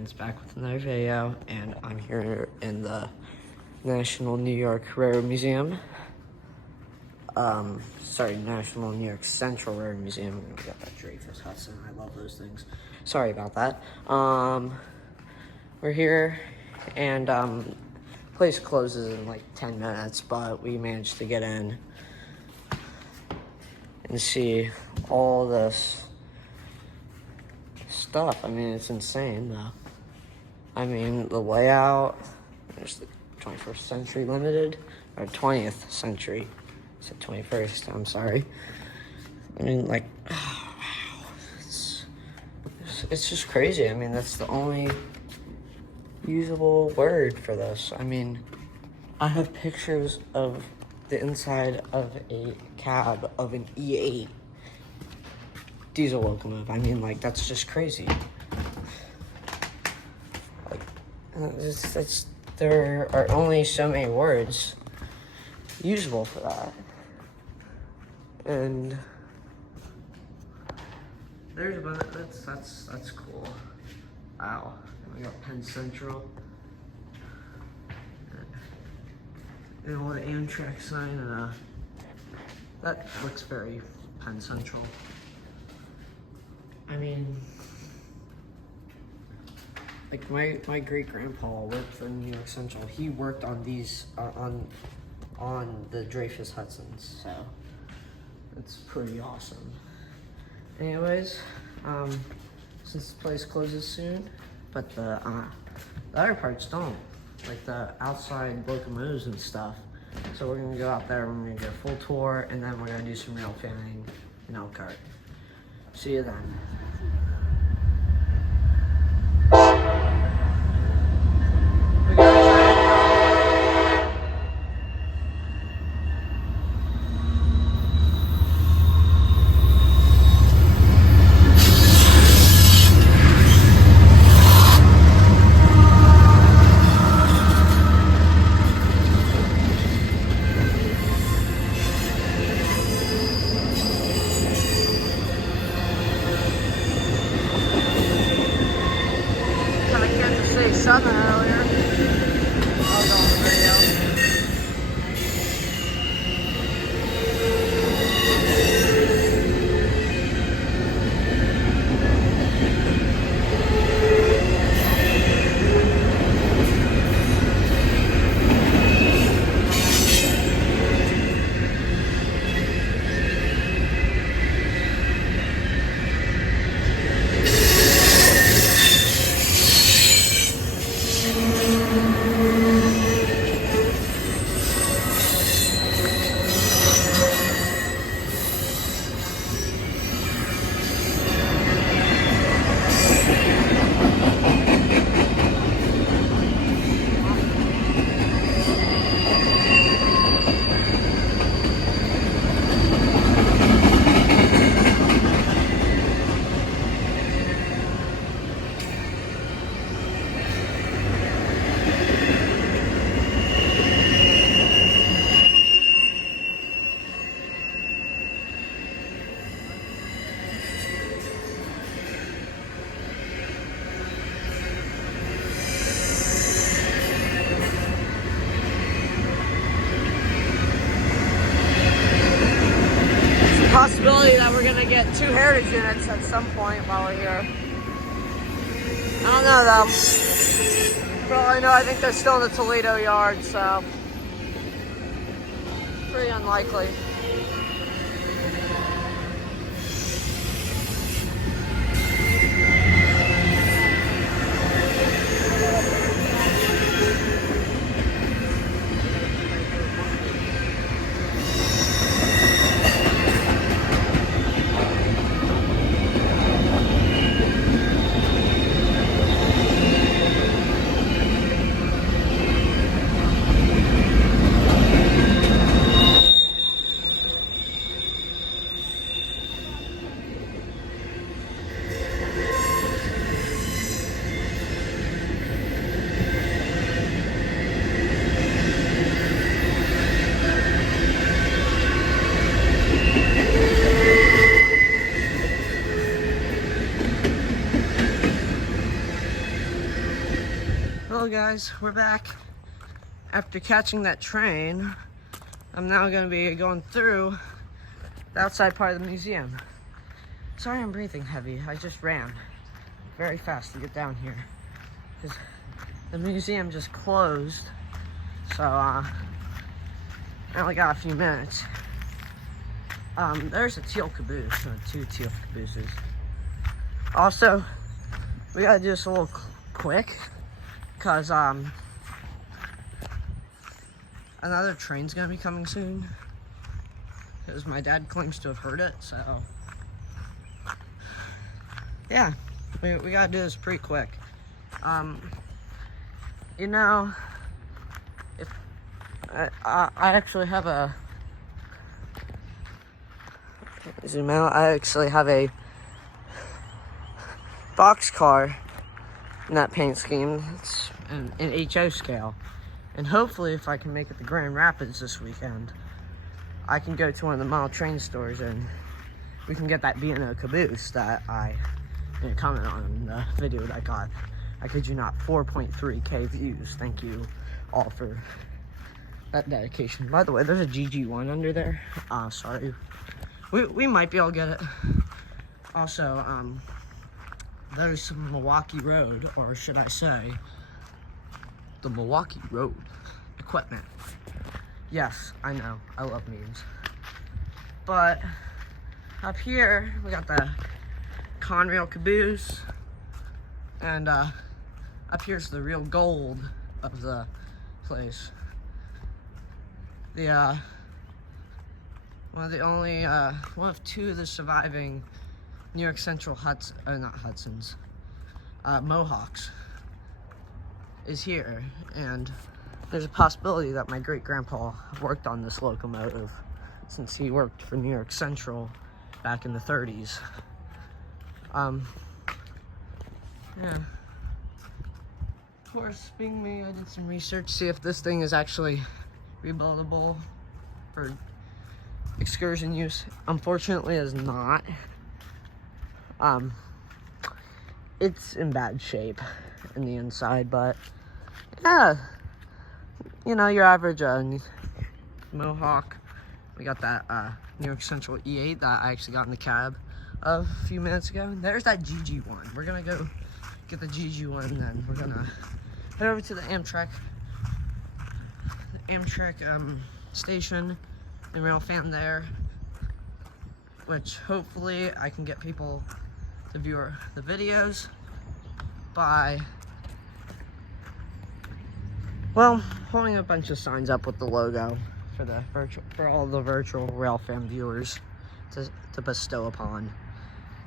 Fans, back with another video, and I'm here in the National New York Railroad Museum. National New York Central Railroad Museum. We got that Dreyfuss Hudson. I love those things. Sorry about that. We're here, and place closes in like 10 minutes, but we managed to get in and see all this stuff. I mean, it's insane though. I mean, the layout, there's the 21st Century Limited, or 20th Century. I said 21st, I'm sorry. I mean, like, oh, wow. It's just crazy. I mean, that's the only usable word for this. I mean, I have pictures of the inside of a cab of an E8 diesel locomotive. I mean, like, that's just crazy. Like, there are only so many words usable for that. And there's a bunch. That's cool. Wow. We got Penn Central. And all the Amtrak sign, and that looks very Penn Central. I mean, like my great grandpa worked for New York Central. He worked on these on the Dreyfuss Hudsons, so it's pretty awesome. Anyways, since the place closes soon, but the other parts don't, like the outside locomotives and stuff. So we're gonna go out there. We're gonna get a full tour, and then we're gonna do some rail fanning in Elkhart. See you then. Southern earlier. I was on the radio. Possibility that we're gonna get 2 heritage units at some point while we're here. I don't know though. For all I know, I think they're still in the Toledo yard, so pretty unlikely. Hello guys, we're back. After catching that train, I'm now going to be going through the outside part of the museum. Sorry I'm breathing heavy, I just ran very fast to get down here. Because the museum just closed, so I only got a few minutes. There's a teal caboose, or 2 teal cabooses. Also, we gotta do this a little quick, because another train's gonna be coming soon, because my dad claims to have heard it, so yeah, we gotta do this pretty quick. You know, if I actually have a zoom out, I actually have a boxcar in that paint scheme. It's an HO scale. And hopefully, if I can make it to Grand Rapids this weekend, I can go to one of the model train stores and we can get that B&O caboose that I didn't comment on in the video that I got. I kid you not, 4.3K views. Thank you all for that dedication. By the way, there's a GG1 under there. Sorry. We might be able to get it. Also, there's some Milwaukee Road, or should I say, the Milwaukee Road equipment. Yes, I know, I love memes. But up here, we got the Conrail caboose, and up here's the real gold of the place. The one of 2 of the surviving New York Central Mohawks is here, and there's a possibility that my great-grandpa worked on this locomotive since he worked for New York Central back in the 30s. Yeah. Of course, being me, I did some research, see if this thing is actually rebuildable for excursion use. Unfortunately, it is not. It's in bad shape in the inside, but yeah, you know, your average Mohawk. We got that New York Central E8 that I actually got in the cab a few minutes ago. There's that GG1. We're gonna go get the GG1, and then we're gonna head over to the Amtrak station and rail fan there, which hopefully I can get people to view the videos by, well, holding a bunch of signs up with the logo for all the virtual rail fan viewers to bestow upon.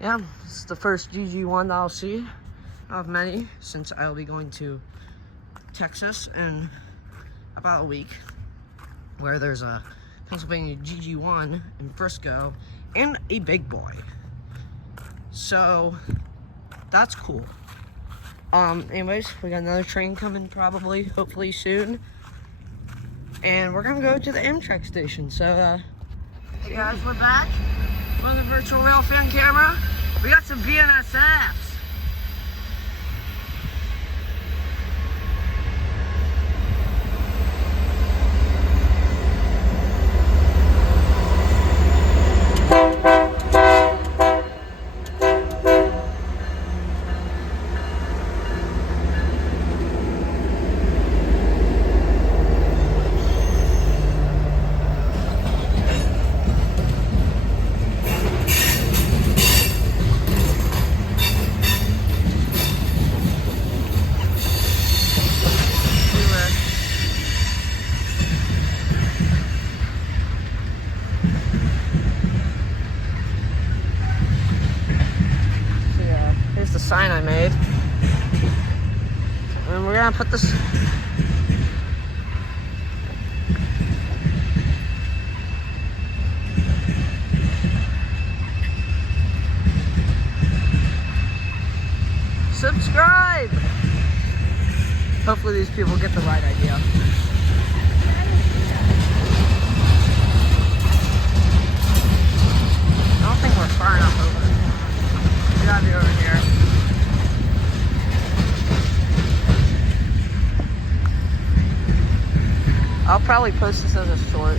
Yeah, this is the first GG1 that I'll see of many, since I'll be going to Texas in about a week, where there's a Pennsylvania GG1 in Frisco and a big boy. So that's cool. Anyways, we got another train coming probably, hopefully soon. And we're gonna go to the Amtrak station. So hey guys, we're back on the virtual rail fan camera. We got some BNSFs. The sign I made, and we're gonna put this subscribe. Hopefully these people get the right idea. I don't think we're far enough over. We gotta be over here. I'll probably post this as a short.